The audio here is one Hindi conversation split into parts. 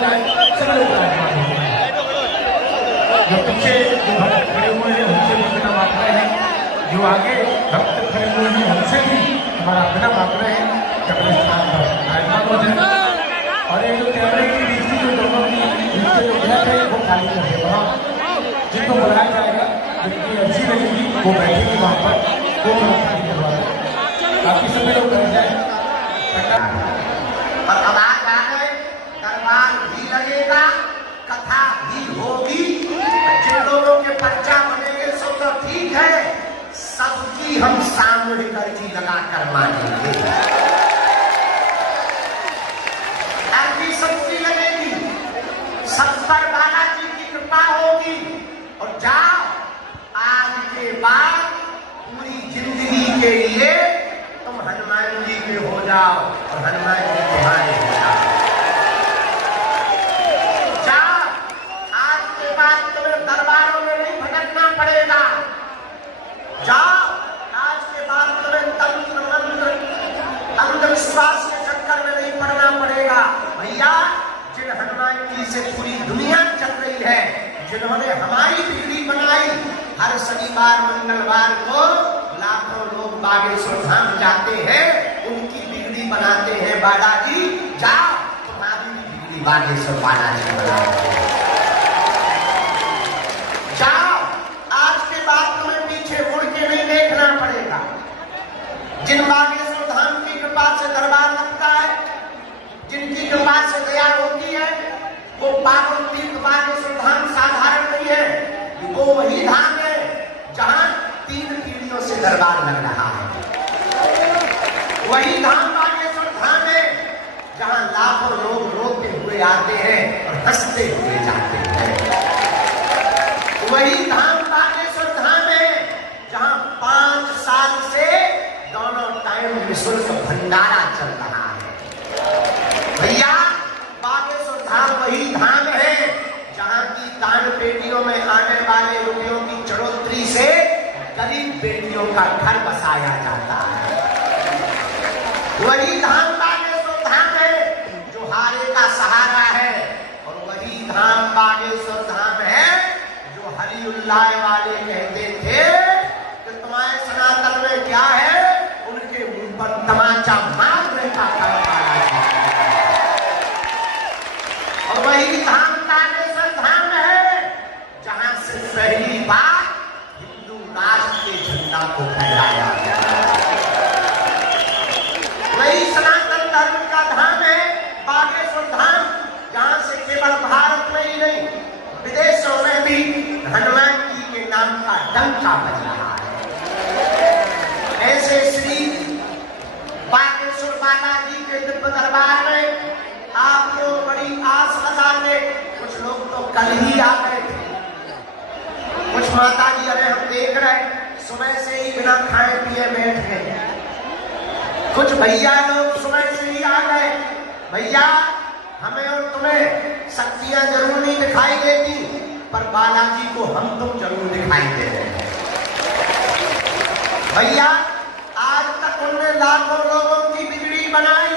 जाए, सब लोग विराजमान हो जाए। जो पीछे जो भक्त खड़े हुए हैं उनसे भी बिना मांग रहे हैं, जो आगे भक्त खड़े हुए हैं उनसे भी हमारा बिना मांग रहे हैं चक्र स्थान पर विराजमान हो जाए। और ये जो कैमरे की बीच जो दोनों की इनसे जो गैप है वो खाली कर दे, वहाँ जिनको बुलाया जाएगा, जिनकी अर्जी लगेगी वो बैठेगी वहाँ पर, वो खाली करवा दें, बाकी सभी लोग बैठ जाए। और अब आज आ गए, दरबार भी लगेगा, कथा भी होगी। जिन लोगों के पर्चा बनेंगे सो तो ठीक है, सबकी हम सामूहिक अर्जी लगा कर मानेंगे। अर्जी सबकी लगेगी, सब पर बालाजी की कृपा होगी। और जाओ आज के बाद पूरी जिंदगी के लिए तुम हनुमान जी के हो जाओ और हनुमान जी तुम्हारे हो जाओ। जाओ आज के बाद तुम्हें दरबारों में नहीं भटकना पड़ेगा। जाओ आज के बाद तुम्हें तंत्र मंत्र अंधविश्वास के चक्कर में नहीं पड़ना पड़ेगा। भैया जिन हनुमान जी से पूरी दुनिया चल रही है, जिन्होंने हमारी बिगड़ी बनाई, हर शनिवार मंगलवार को लाखों लोग बागेश्वर धाम जाते हैं, उनकी बिगड़ी बनाते हैं बालाजी। जाओ तुम्हारी भी बिगड़ी बागेश्वर बालाजी बनाओ। जाओ आज के बाद तुम्हें पीछे मुड़ के नहीं देखना पड़ेगा। जिन बागेश्वर धाम की कृपा से दरबार लगता है, जिनकी कृपा से दया होती है, वो पावन तीर्थ बागेश्वर धाम साधारण नहीं है। वो वही धाम है जहां 3 पीढ़ियों से दरबार लग रहा है। वही धाम बागेश्वर धाम है जहां लाखों लोग रोते हुए आते हैं और हंसते हुए जाते हैं। वही धाम बागेश्वर धाम है जहां 5 साल से दोनों टाइम निःशुल्क भंडारा चल रहा है। भैया बागेश्वर धाम वही धाम है जहां की दान पेटियों में आने वाले रुपयों की चढ़ोतरी से गरीब बेटियों का घर बसाया जाता है। वही धाम बागेश्वर धाम है जो हारे का सहारा है। और वही धाम बागेश्वर धाम है जो हरि उल्लाह वाले कहते थे कि तुम्हारे सनातन में क्या है, उनके मुंह पर तमाचा मारने का काम आया है। और वही धाम बागेश्वर धाम है जहां से पहली बार हिंदू राष्ट्र के झंडा को फहराया गया। वही सनातन धर्म का धाम है बागेश्वर धाम, जहां से केवल भारत में ही नहीं विदेशों में भी हनुमान जी के नाम का डंका बज रहा है। ऐसे श्री बागेश्वर बालाजी के दिव्य दरबार में आप लोग बड़ी आस लगाते। कुछ लोग तो कल ही आ गए थे, कुछ माता जी अरे हम देख रहे सुबह से ही बिना खाए पिए बैठ गए। कुछ भैया लोग सुबह से ही आ गए। भैया हमें और तुम्हें शक्तियां जरूर नहीं दिखाई देती, पर बालाजी को हम तुम जरूर दिखाई दे रहे हैं। भैया आज तक उन्होंने लाखों लोगों की बिगड़ी बनाई,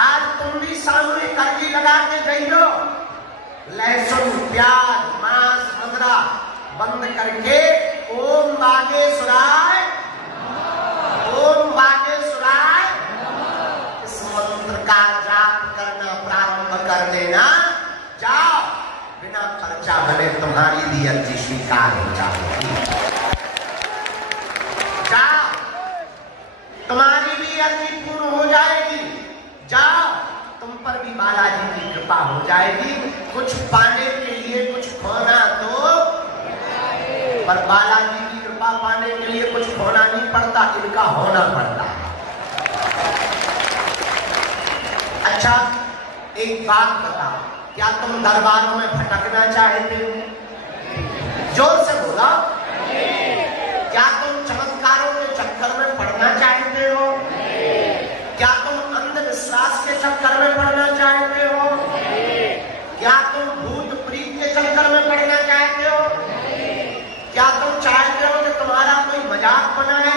आज तुम भी सामूहिक अर्जी लगा के गई हो। लहसुन प्याज मांस मदरा बंद करके ओम बागेश्वराय ओम बागेश्वराय इस मंत्र का जाप करना प्रारंभ कर देना। जाओ बिना खर्चा भले तुम्हारी भी अर्जी स्वीकार हो जाएगी। जाओ तुम्हारी भी अर्जी पूर्ण हो जाएगी। जाओ तुम पर भी बालाजी की कृपा हो जाएगी। कुछ पाने के लिए कुछ खोना तो, पर बालाजी की कृपा पाने के लिए कुछ खोना नहीं पड़ता, इनका होना पड़ता है। अच्छा एक बात बताओ, क्या तुम दरबारों में भटकना चाहते हो? जोर से बोला। क्या तुम चमत्कारों के चक्कर में पड़ना चाहते हो? क्या तुम अंधविश्वास के चक्कर में पड़ना चाहते हो? क्या तुम भूत प्रीत के चक्कर में पड़ना चाहते हो? क्या तुम चाहते हो कि तुम्हारा कोई मजाक बनाए?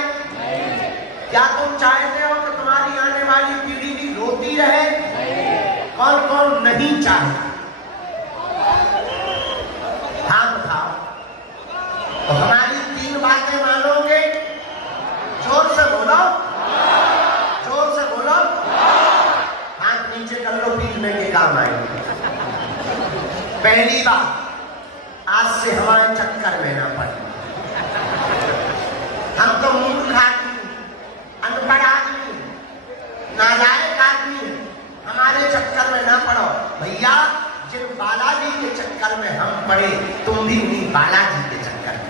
क्या तुम चाहते हो कि तुम्हारी आने वाली पीढ़ी भी रोती रहे? कौन कौन नहीं नहीं चाहता। हाँ बताओ, तो हमारी 3 बातें मानोगे? जोर से बोलो, जोर से बोलो। हाथ नीचे कर लो, पीटने के काम आएंगे। पहली बात, आज से हमारे चक्कर में ना पड़े। हम तो मूर्ख आदमी, अनपढ़ आदमी, नालायक आदमी, हमारे चक्कर में ना पड़ो। भैया, जिन बालाजी के चक्कर में हम पड़े, तुम भी उन्हीं बालाजी के चक्कर में।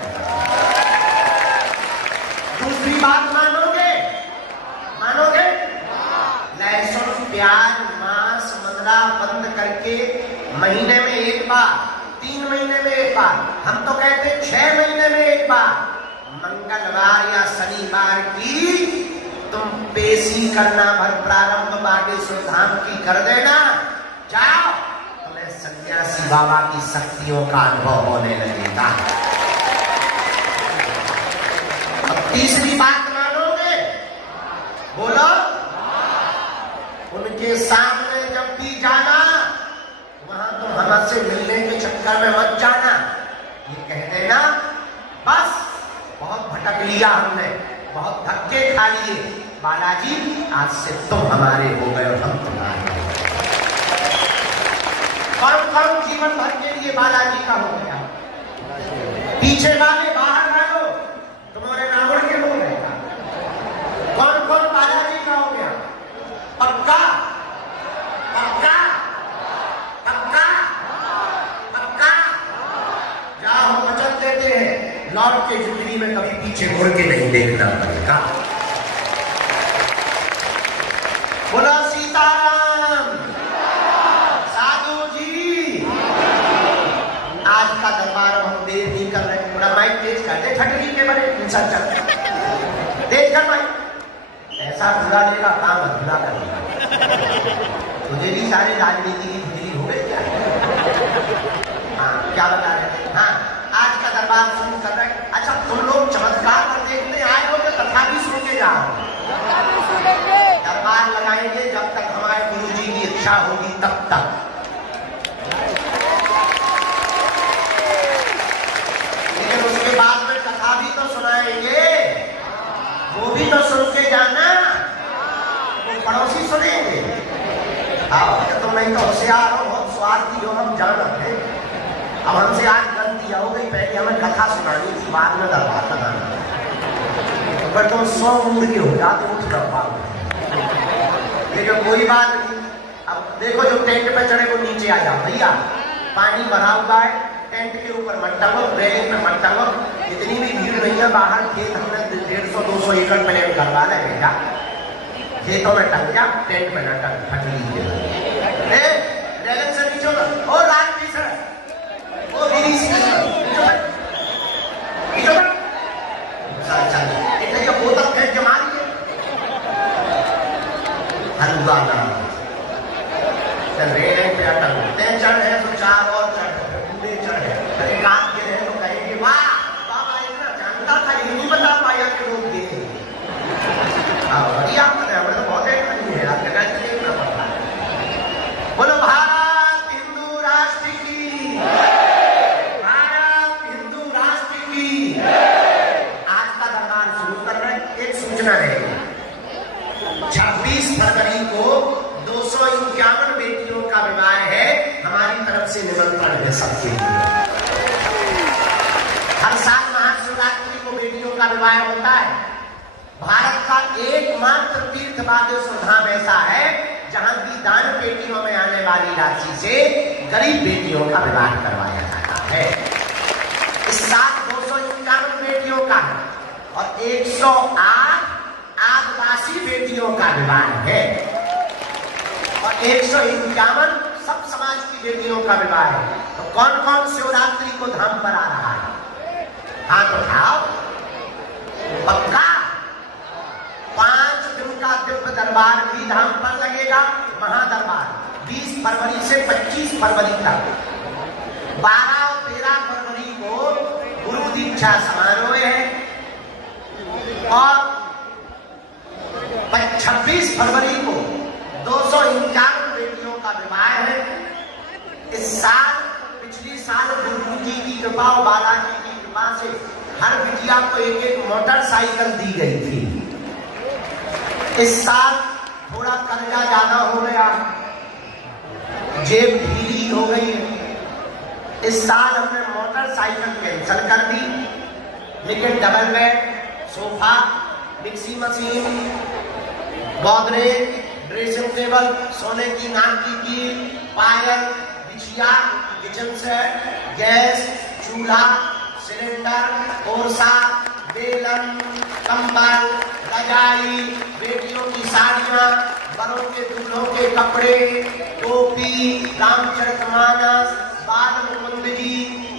दूसरी बात मानोगे? मानोगे? लहसुन, प्याज, मांस, मंदरा बंद करके महीने में 1 बार, 3 महीने में 1 बार, हम तो कहते 6 महीने में 1 बार, मंगलवार या शनिवार की तुम पेशी करना भर प्रारंभ बागेश्वर धाम की कर देना। जाओ, तुम्हें सन्यासी बाबा की शक्तियों का अनुभव होने लगेगा। अब तीसरी बात मानोगे? बोलो। उनके सामने जब भी जाना, वहां तुम हमसे मिलने के चक्कर में मत जाना। ये कह देना, बस बहुत भटक लिया हमने, बहुत धक्के खा लिए, बालाजी आज से तुम हमारे हो गए और हम तुम्हारे। कर्म जीवन भर के लिए बालाजी का हो गया। पीछे वाले बाहर रहो, तुम्हारे रावण के हो गए। कौन कौन बालाजी का हो गया? पक्का पक्का पक्का पक्का। जाओ, वचन देते हैं, लौट के जिंदगी में कभी पीछे मुड़ के नहीं देखना पड़ेगा। बोला सीताराम। साधु जी, आज का दरबार हम देर नहीं कर रहे। थोड़ा माइक तेज कर दे, ठटरी के बड़े इंसान चल तेज कर माइक। ऐसा पूरा देगा काम अधूरा करेगा। तुझे भी सारी राजनीति की खुजली हो गई क्या? हाँ, क्या बता रहे? हाँ, आज का दरबार शुरू कर रहे। अच्छा, तुम लोग चमत्कार कर देखने आए हो तो कथा भी सुन के जाओ। दरबार लगाएंगे जब तक हमारे गुरुजी की इच्छा होगी, तब तक। लेकिन उसके बाद में कथा भी तो सुनाएंगे, वो भी तो सुन के जाना। वो पड़ोसी सुनेंगे। आओ, तुम नहीं तो होशियार हो, बहुत स्वार्थी हो, हम जान रहे। अब हमसे आज गलती हो गई, पहले हमें कथा सुनानी थी, बाद में दरबार लगाना। अगर तुम 100 मुर्गी हो जाते उठ कर पाओगे। लेकिन कोई बात नहीं। अब देखो, जो टेंट पे चढ़े वो नीचे आ जाओ। भैया, पानी भरा हुआ है, टेंट के ऊपर मत टंगो, रेलिंग में मत टंगो। इतनी भी भीड़ नहीं है, बाहर खेत हमने 150-200 एकड़ प्लान करवा ले। बेटा, खेतों में टंग जा, टेंट में न टंग, फट लीजिए। रेलिंग से नीचे और रात की सड़क, वो दीदी सी बोतल फेंक के मारिए। हलवा रेलिंग पे अटकते चढ़े तो 4 और चढ़े, पूरे चढ़े। एक आध गिरे तो कहेंगे, वाह बाबा इतना जानता था, ये नहीं बता पाया कि लोग गिरे। बढ़िया, हमें तो बहुत नहीं है, आपके कैसे देखना पड़ता है। बोलो भारत हिंदू राष्ट्र की, भारत हिंदू राष्ट्र की। आज का दरबार शुरू कर रहे हैं। एक सूचना रहेगी, 26 फरवरी को 251 बेटियों का विवाह है। हमारी तरफ से निमंत्रण है सबके लिए। हर साल महाशिवरात्रि को बेटियों का विवाह होता है। भारत का एकमात्र तीर्थ बागेश्वर धाम ऐसा है जहां की दान पेटियों में आने वाली राशि से गरीब बेटियों का विवाह करवाया जाता है। इस साल 251 बेटियों का है और 108 आदिवासी बेटियों का विवाह है और 151 सब समाज की बेटियों का विवाह है। तो कौन कौन शिवरात्रि को धाम पर आ रहा है? हाथ उठाओ। पक्का 5 दिन का दिव्य दरबार भी धाम पर लगेगा। महादरबार 20 फरवरी से 25 फरवरी तक। 12 और 13 फरवरी को गुरु दीक्षा समारोह है और 26 फरवरी को 251 बेटियों का विवाह है। इस साल पिछली साल गुरु जी की कृपा और बालाजी की कृपा से हर बिटिया को एक एक मोटरसाइकिल दी गई थी। इस साल थोड़ा कर्जा ज्यादा हो गया, जेब ढीली हो गई। इस साल हमने मोटरसाइकिल कैंसिल कर दी, लेकिन double bed, sofa, mixie machine, Godrej, dressing table, सोने की नाक की कील, पायल, बिछिया, किचन सेट, गैस, चूल्हा, सिलेंडर, कोरसा, बेलन, कंबल, रजाई, बेटियों की साड़ियां, बड़ों के दूल्हों के कपड़े, टोपी, रामचरितमानस, बाल मुकुंद जी,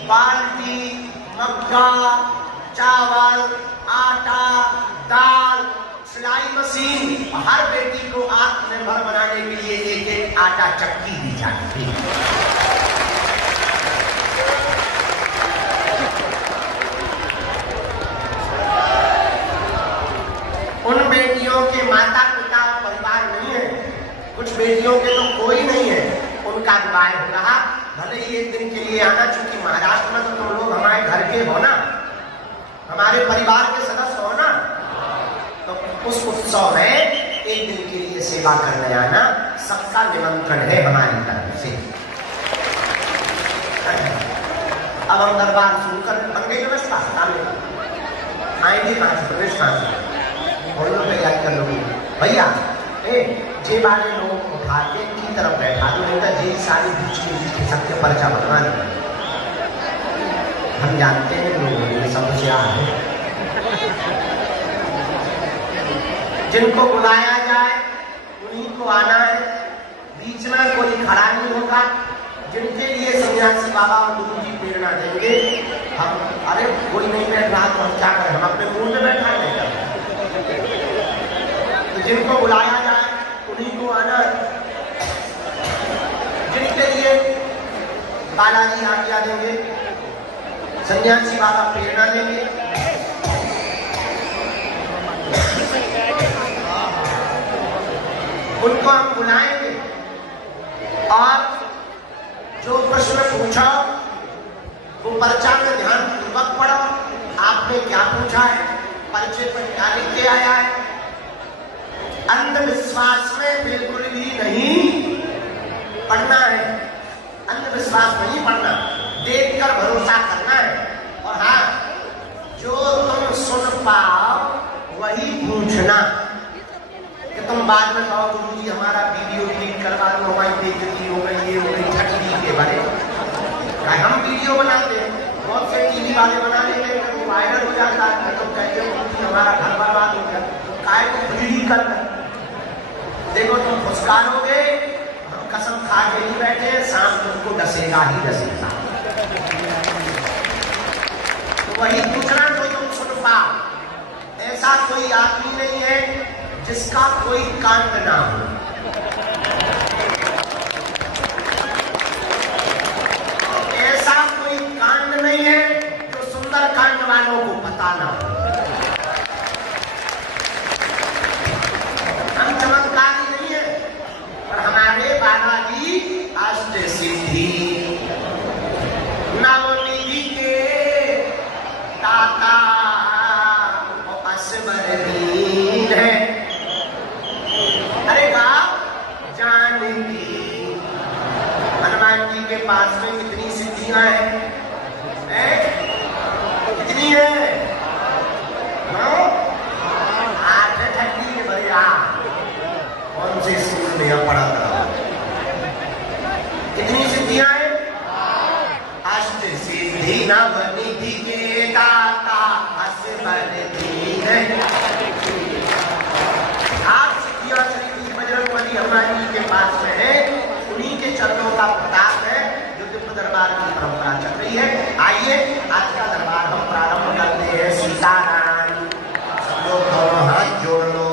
बाल्टी, मग्गा, चावल, आटा, दाल, सिलाई मशीन। हर बेटी को आत्मनिर्भर बनाने के लिए एक एक आटा चक्की दी जाती थी। उन बेटियों के माता पिता परिवार नहीं है, कुछ बेटियों के तो कोई नहीं है, उनका विवाह हो रहा। भले ही एक दिन के लिए आना, चूंकि महाराष्ट्र में तो तुम लोग हमारे घर के हो ना, हमारे परिवार के सदस्य हो ना, तो उस उत्सव में एक दिन के लिए सेवा करने आना सबका निमंत्रण है हमारी तरफ से। अब हम दरबार शुरू कर बन गई व्यवस्था, आएंगे कहां से, प्रवेश कहां से, और लोग तैयारी कर लोगे भैया। जे वाले लोग उठा के की तरफ बैठा दो, नहीं तो जे सारी बीच में खिसक के पर्चा बनवा दो। हम जानते हैं लोगों ने समस्या है, जिनको बुलाया जाए उन्हीं को आना है, बीच में कोई खड़ा नहीं होगा। जिनके लिए सन्यासी बाबा और गुरु जी प्रेरणा देंगे, हम अरे कोई नहीं बैठ रहा तो हम क्या करें, हम अपने मुंह में बैठा नहीं कर। तो जिनको बुलाया जाए उन्हीं को आना है, जिनके लिए बालाजी आज्ञा देंगे, सन्यासी बाबा प्रेरणा देंगे, उनको हम बुलाएंगे। और जो प्रश्न पूछा वो पर्चा में ध्यान पूर्वक पढ़ो, आपने क्या पूछा है, पर्चे पर क्या लिख के आया है। अंधविश्वास में बिल्कुल भी नहीं पढ़ना है, अंधविश्वास नहीं पढ़ना, देखकर भरोसा करना है। और हाँ, जो तुम सुन पाओ वही पूछना, कि तुम बाद में कहो गुरु जी हमारा वीडियो डिलीट करवा दो, हमारी बेइज्जती हो गई, ये हो गई, छठी के बारे हम वीडियो बनाते हैं, बहुत से टीवी वाले बना लेते हैं, वो वायरल हो जाता है, तो कहते हो कि हमारा घर बर्बाद हो गया, काय को कुछ ही कर। देखो तुम फुसकारोगे, हम कसम खा के ही बैठे, सांप तुमको डसेगा ही डसेगा। तो वही पूछना जो तुम सुन पाओ। ऐसा कोई आदमी नहीं है जिसका कोई कांड ना हो। ऐसा कोई कांड नहीं है जो सुंदर कांड वालों को पता ना हो। हम चमत्कारी नहीं है, पर हमारे बालाजी अष्ट सिद्धि नवनिधि के दाता असबर दीन है। अरे गाँव जानकी, हनुमान जी के पास में कितनी सिद्धियां हैं? कितनी है? 8 ठंडी के भैया कौन से स्कूल में हम पढ़ा था? कितनी सिद्धियां हैं? अष्ट सिद्धि नवनिधि के दाता असबर दीन है। बजरंगबली हनुमान जी के पास में है, उन्हीं के चरणों का प्रताप है जो दिव्य दरबार की परंपरा चल रही है। आइए आज का दरबार हम प्रारंभ करते हैं। सीताराम, सब लोग दोनों हाथ जोड़ लो।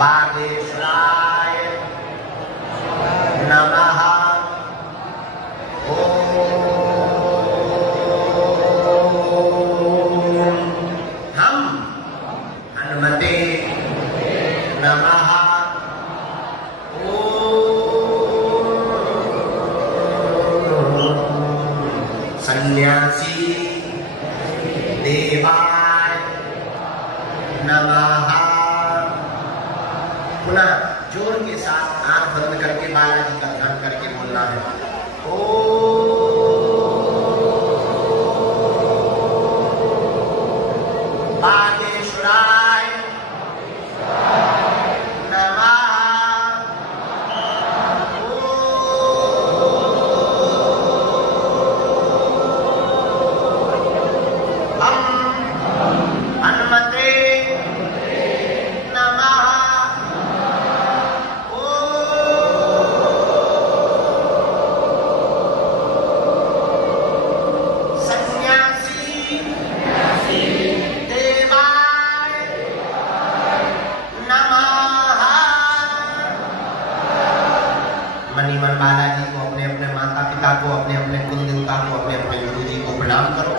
बागेश्वराय नमः। प्रणाम करो,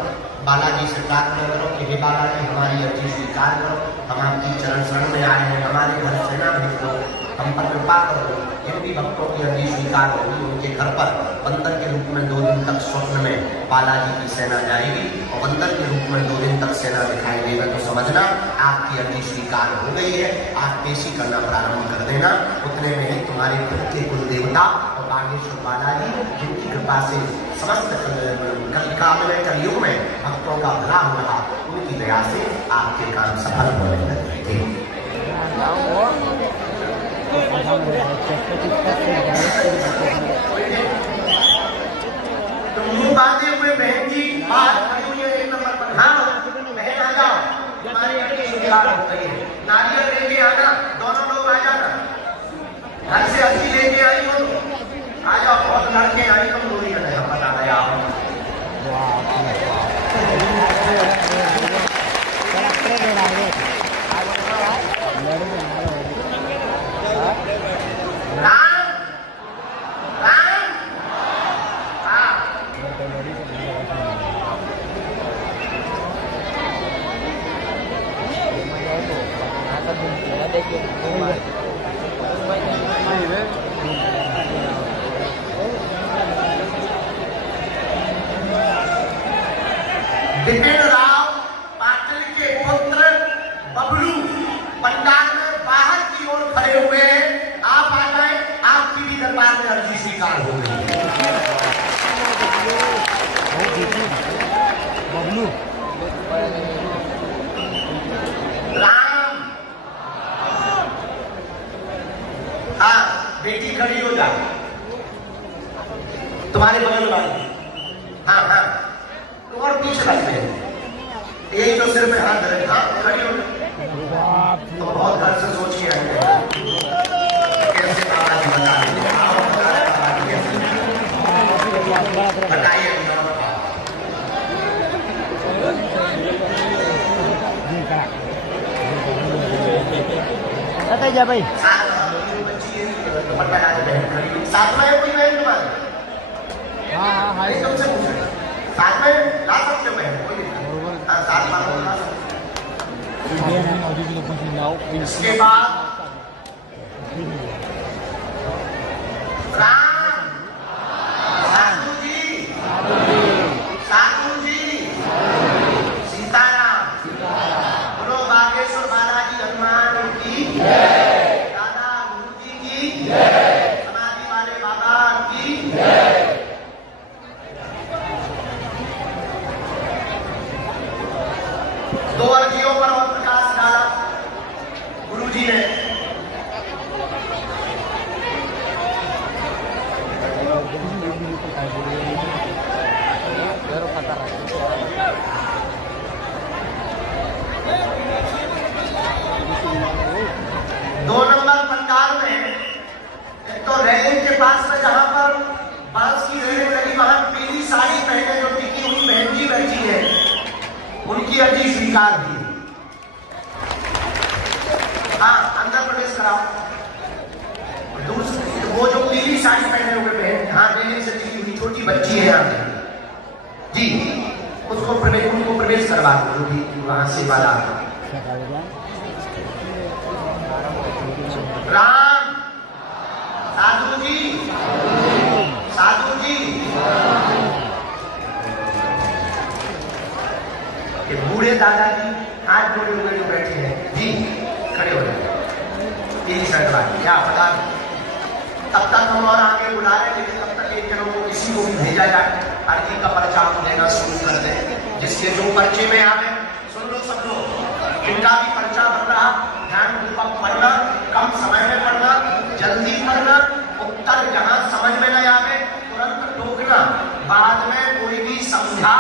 बालाजी से प्रार्थना करो कि हे बालाजी हमारी अर्जी स्वीकार करो, हम आपकी चरण शरण में आए हैं, हमारे घर सेना भेज दो, हम पर कृपा करो। जिन भी भक्तों की अर्जी स्वीकार होगी उनके घर पर बंदर के रूप में 2 दिन तक स्वप्न में बालाजी की सेना जाएगी और बंदर के रूप में 2 दिन तक सेना दिखाई देगा, तो समझना आपकी अर्जी स्वीकार हो गई है। आप पेशी करना प्रारंभ कर देना, उतने में ही तुम्हारे खुद के कुल देवता और बागेश्वर बालाजी जिनकी कृपा से समस्त कलयुग में भक्तों का भला हो रहा, उनकी दया से आपके काम सफल होने लगे थे। तो मुंह बांधे हुए बहन जी बात खड़ी हुई है 1 नंबर पर। हाँ बहन आ जाओ, तुम्हारी अर्जी स्वीकार हो गई है। नारियल लेके आना, दोनों लोग आ जाना, घर से अर्जी लेके आई हो आ जाओ, बहुत लड़के आई तुम दूरी का नहीं पता गया। विपिन राव पाटिल के पुत्र बबलू पंडाल में बाहर की ओर खड़े हुए हैं, आप आ जाए, आपकी भी दरबार में अर्जी स्वीकार हो गई। बबलू राम, हाँ बेटी खड़ी हो जाए तुम्हारे बगल वाली, हाँ हाँ और पीछे लगते हैं, एक तो सिर में हाथ धरे, हाँ खड़ी हो तो बहुत घर से सोच के आए कैसे बाबा जी बता बताइए। बताइए भाई, साथ में कोई बहन तुम्हारे? हाँ हाँ तुमसे पूछ साथ में ला सकते बहन, कोई साथ में ला सकते। इसके बाद राम साधु जी, साधु जी सीताराम, बोलो बागेश्वर बालाजी हनुमान की, दादा गुरु जी की, समाधि वाले बाबा की। दो अर्जियों पर और प्रकाश डाला गुरुजी ने। दो नंबर पंडाल में तो रेलिंग के पास में जहां पर बांस की रेलिंग लगी वहां पीली साड़ी पहने जो टिकी हुई बहन जी बैठी है, उनकी अर्जी स्वीकार की। हाँ अंदर प्रवेश कराओ। दूसरी वो जो पीली साड़ी पहने हुए बहन, हाँ रेलिंग से टिकी हुई छोटी बच्ची है यहाँ जी, उसको प्रवेश करवा दो, जो भी वहां से वाला। राम साधु जी, साधु जी ये बूढ़े दादाजी हाथ जोड़े हुए जो बैठे हैं जी, खड़े हो जाए, तीन शर्ट वाली क्या पता। तब तक हम और आगे बुला रहे, लेकिन तब तक एक जनों को किसी को भी भेजा जाए, अर्जी का पर्चा हम देना शुरू कर दें, जिसके जो पर्चे में आ गए सुन लो सब लोग, इनका भी पर्चा बन रहा, ध्यान पूर्वक पढ़ना, कम समय में पढ़ना, जल्दी पढ़ना, उत्तर जहां समझ में नहीं आवे तुरंत टोकना, बाद में कोई भी समझा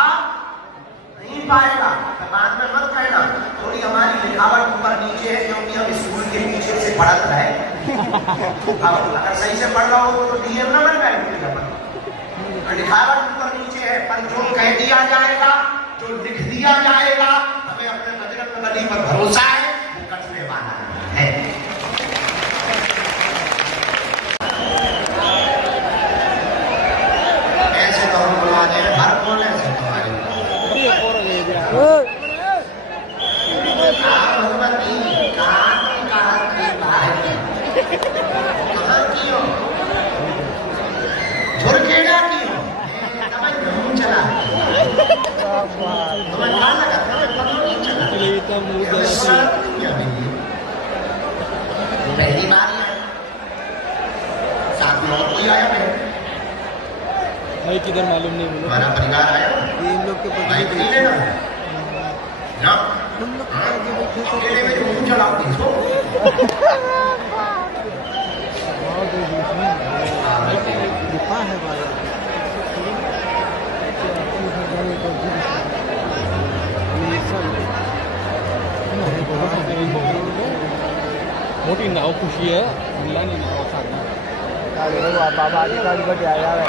नहीं पाएगा, बाद में मत कहना थोड़ी हमारी लिखावट ऊपर नीचे है, क्योंकि हम स्कूल के पीछे से पढ़त रहे। अगर सही से पढ़ रहा हो तो डीएम ना बन गए, लिखावट ऊपर नीचे है, पर जो कह दिया जाएगा, जो लिख दिया जाएगा, हमें अपने बजरंग बली पर भरोसा है, वो कटने वाला है। ऐसे तो हम बुला दे रहे, हर कौन ऐसे तुम्हारे गौशाला तो नहीं आ रही है, पहली बार ही आए, साथ में और कोई आया नहीं, भाई किधर मालूम नहीं बोलो हमारा परिवार आया ये इन लोग के भाई नहीं लेना ना, तुम लोग अकेले में जो मुंह चलाओ इसको गुफा है भाई मोटी नाव खुशी है मुलानी नाव सामने बाबा आगे गाड़ी पर आया है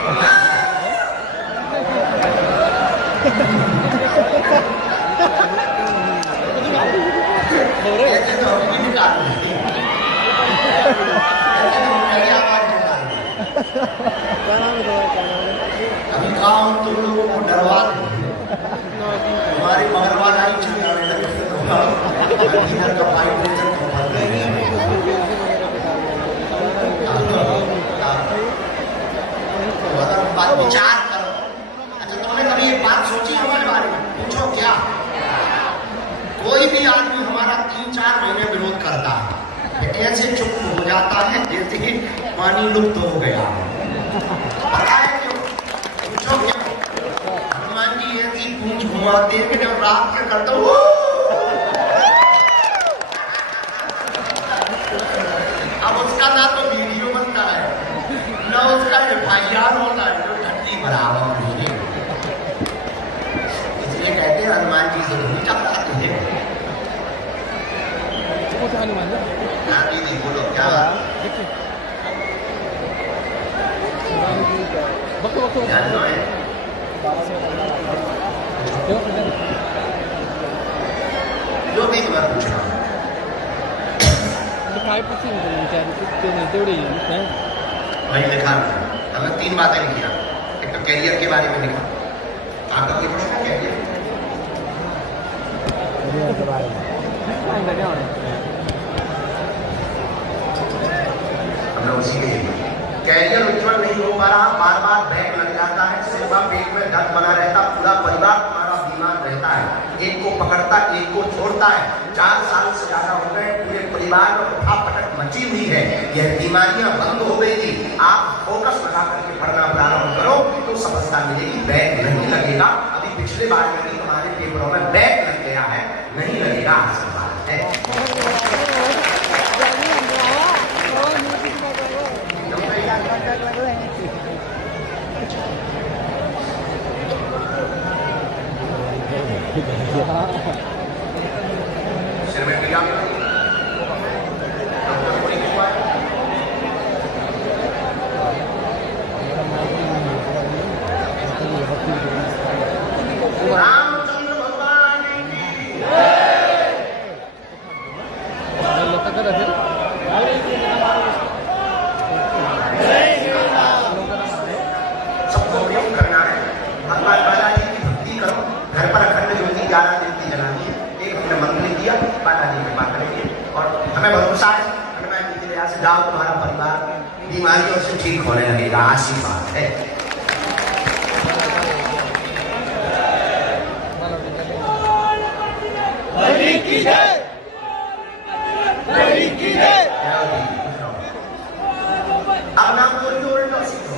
ऐसे तो हम भी निकाल लेंगे, ऐसे तो मेरी आवाज निकाल लेंगे। क्या नाम है तुम्हारा क्या नाम है अभी काम तुम लोगों को डरवा देंगे, हमारी मगरवाल आई चिल्लाने लगे तो इधर का फाइट नेचर को भर देंगे। तो अगर बात विचार करो, अच्छा तुमने कभी एक बात सोची हमारे बारे में, पूछो क्या, कोई भी आदमी हमारा 3-4 महीने विरोध करता है, ऐसे चुप हो जाता है जैसे ही पानी लुप्त हो गया, पता है क्यों, पूछो क्यों, हनुमान जी ऐसी पूंछ घुमाते हैं कि जब रात में करता हूँ अब उसका ना तो वीडियो बनता है ना उसका FIR होता है, जो धरती बराबर नहीं है, इसलिए कहते हैं हनुमान जी से नहीं चकराते हैं। हाँ दीदी बोलो क्या ध्यान दो है? जो भी तुम्हारा पूछ रहा हूँ काय तेवढे वही लिखा, हमने 3 बातें लिखी, एक तो कैरियर के बारे में लिखा, आपका कोई प्रश्न कैरियर के बारे में हमने उसी में कैरियर उज्जवल नहीं हो पा रहा, बार बार बैक लग जाता है, सिर्फ पेट में दर्द बना रहता, पूरा परिवार तुम्हारा बीमार रहता है, एक को पकड़ता एक को छोड़ता है, 4 साल से ज्यादा हो गए, पूरे परिवार में उठापटक मची हुई है, यह बीमारियां बंद हो गई थी, आप फोकस लगा करके पढ़ना प्रारंभ करो तो सफलता मिलेगी, बैक नहीं लगेगा। अभी पिछले बार में भी हमारे पेपरों में बैक लग गया है, नहीं लगेगा, आशीर्वाद है। सिर में पीड़ा डॉक्टर को नहीं हुआ है, रामचंद्र भगवान की सबको प्रयोग करना है, भगवान बालाजी की भक्ति करो, घर पर अखंड ज्योति 11 दिन की जलानी है, एक हमने मंत्र किया, बालाजी की बात करेंगे और हमें भरोसा है हनुमान जी की दया से जाओ तुम्हारा परिवार बीमारियों से ठीक होने लगेगा, आशीर्वाद है। अब नाम बोलो सीखो,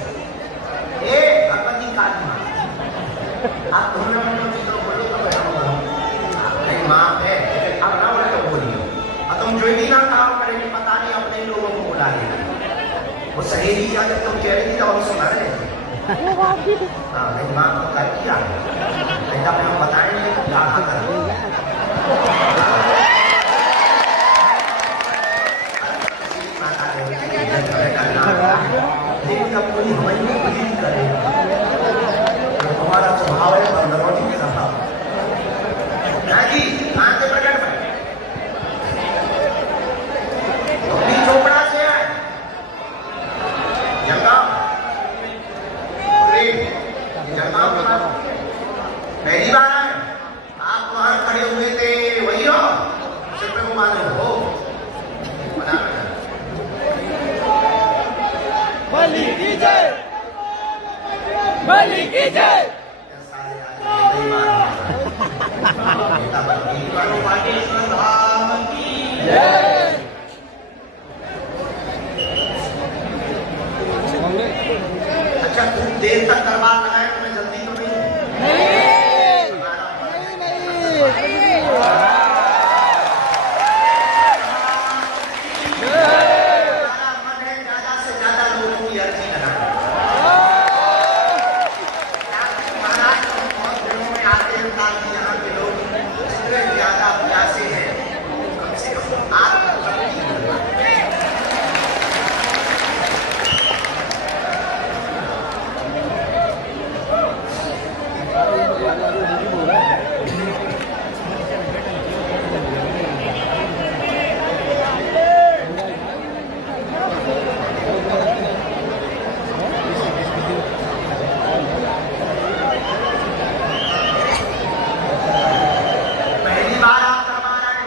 ए भगवती काली माँ, आप बोलो तो नहीं माँ है, अब ना बोले तो बोलिए, अब तुम जो भी ना काम करेंगे पता नहीं अपने लोगों को बुला लेंगे, वो सहेली या जब तुम कह रही थी तो हम सुना रहे थे, हाँ नहीं माँ को कर दिया, नहीं तब हम बताएंगे तो क्या करेंगे, लेकिन अब कोई हमारी नहीं करेगा, हमारा स्वभाव है बंदरोटी के स्वभाव। जी कहाँ से प्रकट भाई? धोबी चोपड़ा से आए, जलगांव, जलगांव के बाद पहली बार आए, आप वहां खड़े हुए थे, वही हो सिर पे घुमा रहे हो, बलि की जय, बलि की जय। सारे अच्छा खूब देर तक दरबार लगाए तो मैं जल्दी तो नहीं हमारा मन है ज्यादा से ज्यादा लोगों की अर्जी लगाना। महाराज बहुत दिनों में आते हैं ताकि यहाँ के लोग जितने ज्यादा प्यासे हैं कम से कम आत्मभक्ति पहली बार आप दरबार आए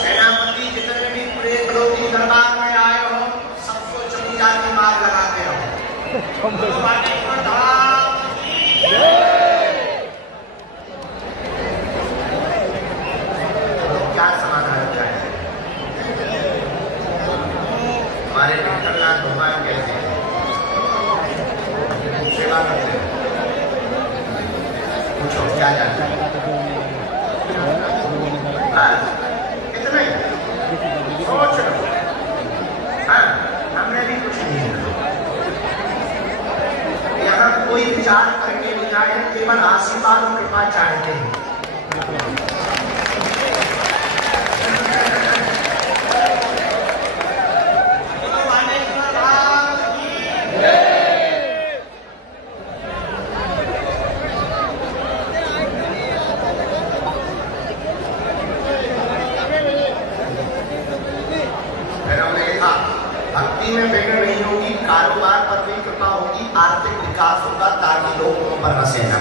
सेनापति जितने भी प्रेत लोग इस दरबार में आए हो सबको चली जाती मार लगाते हो। भगवानेश्वर धाम की तो क्या समाधान चाहिए? हमारे विठलनाथ भगवान कहते हैं सेवा करते हैं। पूछो क्या जानते हैं? हाँ, इतना ही सोच लो। हाँ, हमने भी कुछ नहीं किया। यहाँ कोई विचार करके नहीं आए, केवल आशीर्वाद और कृपा चाहते हैं। भगवानेश्वर धाम की फिर हमने कहा भक्ति में बिगड़ नहीं होगी, कारोबार पर भी कृपा होगी, आर्थिक विकास होगा ताकि लोग उन पर हंसे ना।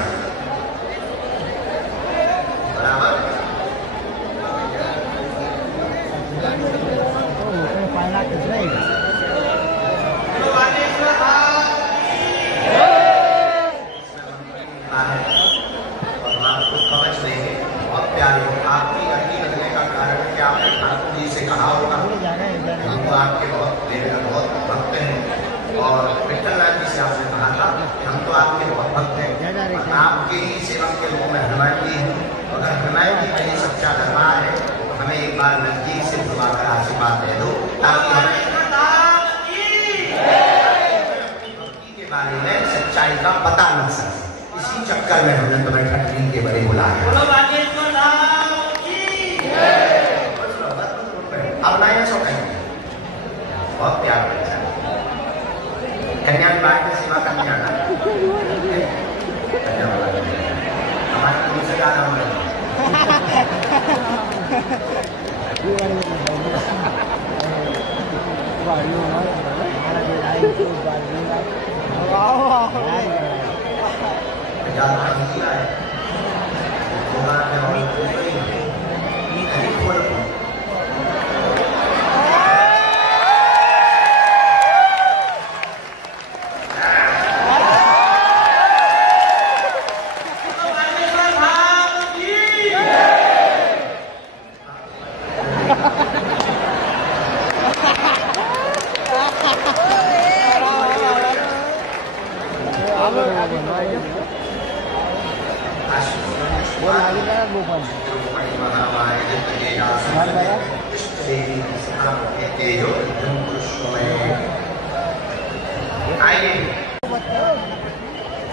बराबर भगवानेश्वर धाम भगवान को कवच देंगे और प्यारे आपकी अर्जी लगने का कारण कि आपने ठाकुर जी से कहा होगा हम तो आपके बहुत भक्त हैं और विठलनाथ जी से आपने कहा था हम तो आपके बहुत भक्त हैं। आपके ही सेवक के रूप में हनुमान जी हैं। अगर हनुमान जी का ये सच्चा दरबार है तो हमें एक बार नजदीक से बुलाकर आशीर्वाद दे दो ताकि हमें अपनी भक्ति के बारे में सच्चाई का पता लग सके। इसी चक्कर में हमने तुम्हें ठटरी के बड़े बुलाया। अब नया सो कहेंगे बहुत प्यार करता है कन्या विवाह की सेवा करने आना हमारे गुरु से ज्यादा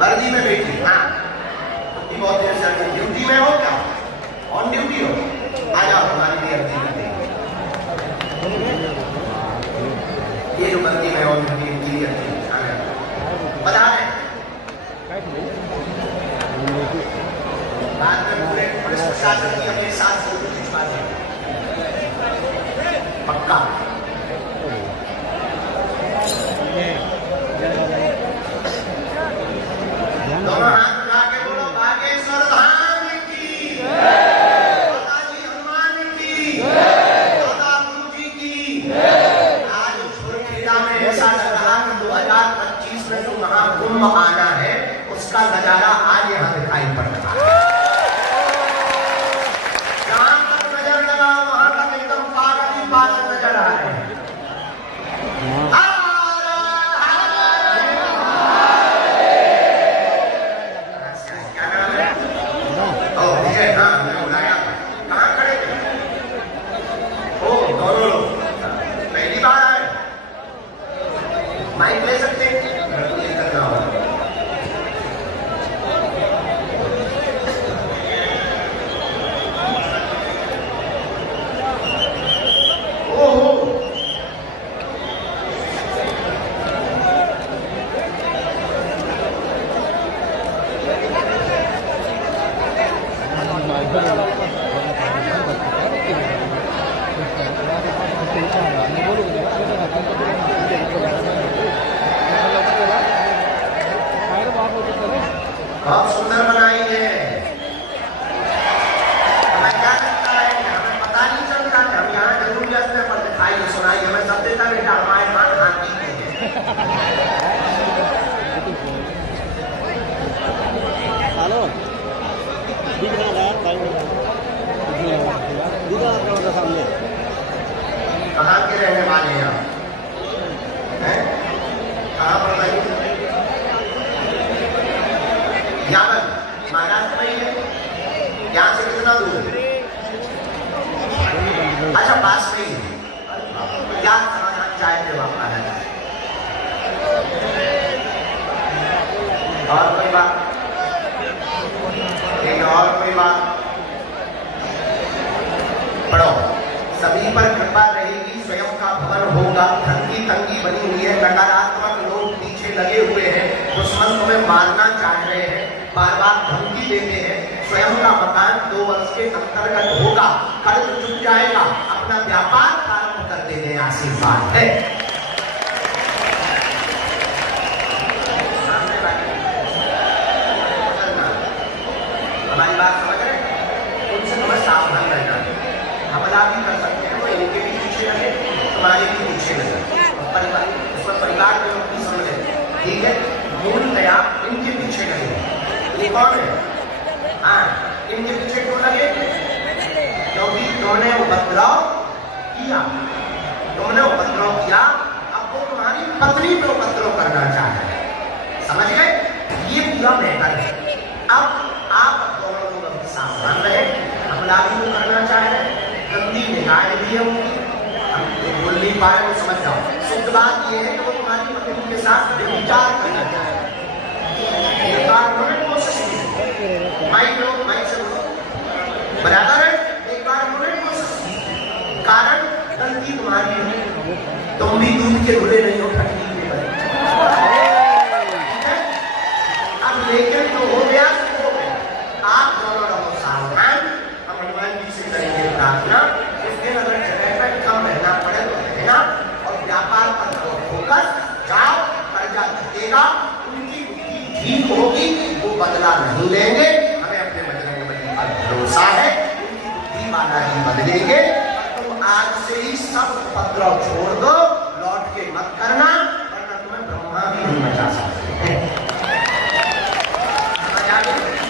वर्दी में बैठी। हाँ बहुत देर से ड्यूटी में हो क्या? ऑन ड्यूटी हो? आ जाओ हमारी भी अर्जी कर देंगे। ये जो वर्दी में ऑन ड्यूटी की अर्जी बता रहे बाद में पूरे पुलिस प्रशासन की अपने साथ फोटो खिंचवा देंगे पक्का। दोनों हाथ उठा के बोलो बागेश्वर धाम की माताजी हनुमान की दादा गुरु जी की। आज छोरखेड़ा में ऐसा लग रहा कि 2025 में उसका नजारा आज यहाँ दिखाई पड़ रहा है। जहां तक नजर लगा वहां तक एकदम पागल ही पागल नजर आ रहे हैं। क्या नाम है? ओ विजय, हाँ मैं बुलाया। कहाँ खड़े थे? ओ दोनों लोग पहली बार आए। माइक ले सकते हैं? ये करना होगा। ओहो, बहुत सुंदर बनाई है। हमें क्या लगता है कि हमें पता नहीं चलता कि हम यहाँ जरूर व्यस्त हैं, पर दिखाई नहीं सुनाई हमें सब देता बेटा हमारे मान हाथी के हेलो दिख रहा है दिख रहा है सामने। कहाँ के रहने वाले हैं आप? हैं? कहाँ पर भाई? यावन महाराष्ट्र में ही है। यहाँ से कितना दूर है? अच्छा पास में ही है। क्या समाधान चाहते हो आप महाराज? और कोई बात? एक और कोई बात? पढ़ो। सभी पर कृपा रहेगी, स्वयं का भवन होगा। धन की तंगी बनी हुई है, नकारात्मक लोग पीछे लगे हुए हैं, दुश्मन तुम्हें मारना चाह रहे हैं, बार बार धमकी देते हैं। स्वयं का मकान 2 वर्ष के अंतर्गत होगा, कर्ज चुक जाएगा, अपना व्यापार प्रारंभ कर देंगे। आशीर्वाद है। हमारी बात समझ रहे हैं? उनसे तुम्हें सावधान रहना है। हमला भी कर सकते हैं, वो इनके भी पीछे लगे, तुम्हारे भी पीछे लगे। परिवार उसमें परिवार के लोग भी समझे, ठीक है? मूलतया इनके पीछे लगे। ये कौन है? हाँ, इनके पीछे क्यों लगे? क्योंकि तुमने उपद्रव किया, तुमने उपद्रव किया। अब वो तुम्हारी पत्नी पे उपद्रव करना चाहे, समझ गए? ये पूरा मैटर है। अब आप दोनों लोग अभी सावधान रहे। हमला भी वो करना चाह रहे, गंदी निगाह भी है उनकी, हम बोल नहीं पाए वो समझ जाओ। शुद्ध बात ये है कि वो तुम्हारी पत्नी के साथ व्यभिचार करना चाह रहे। एक बार उन्होंने कोशिश की, माइक लो, माइक से बोलो, बराबर है? एक बार उन्होंने कोशिश की, कारण गलती तुम्हारी है, तुम भी दूध के धुले नहीं हो ठंडी के बने। अब लेकिन तो हो गया, आप दोनों रहो सावधान। हम हनुमान जी से करेंगे प्रार्थना, इस दिन अगर जगह पर कम रहना पड़े तो रहना, और व्यापार पर फोकस जाओ, कर्जा चुकेगा, उनकी बुद्धि ठीक होगी, वो बदला नहीं लेंगे। हमें अपने बजरंगबली पर भरोसा है, उनकी बुद्धि वाला ही बदलेंगे। तुम आज से ही सब उपद्रव छोड़ दो, लौट के मत करना, वरना तुम्हें ब्रह्मा भी नहीं बचा सकते हैं।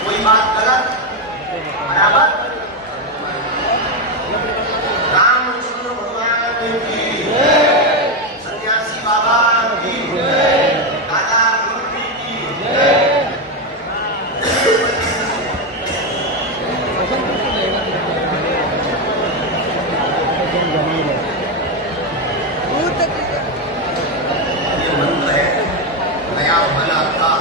कोई बात गलत? बराबर? रामचंद्र भगवान की, सन्यासी बाबा की, दादा मूर्ति की। ये मंत्र है, नया भला था।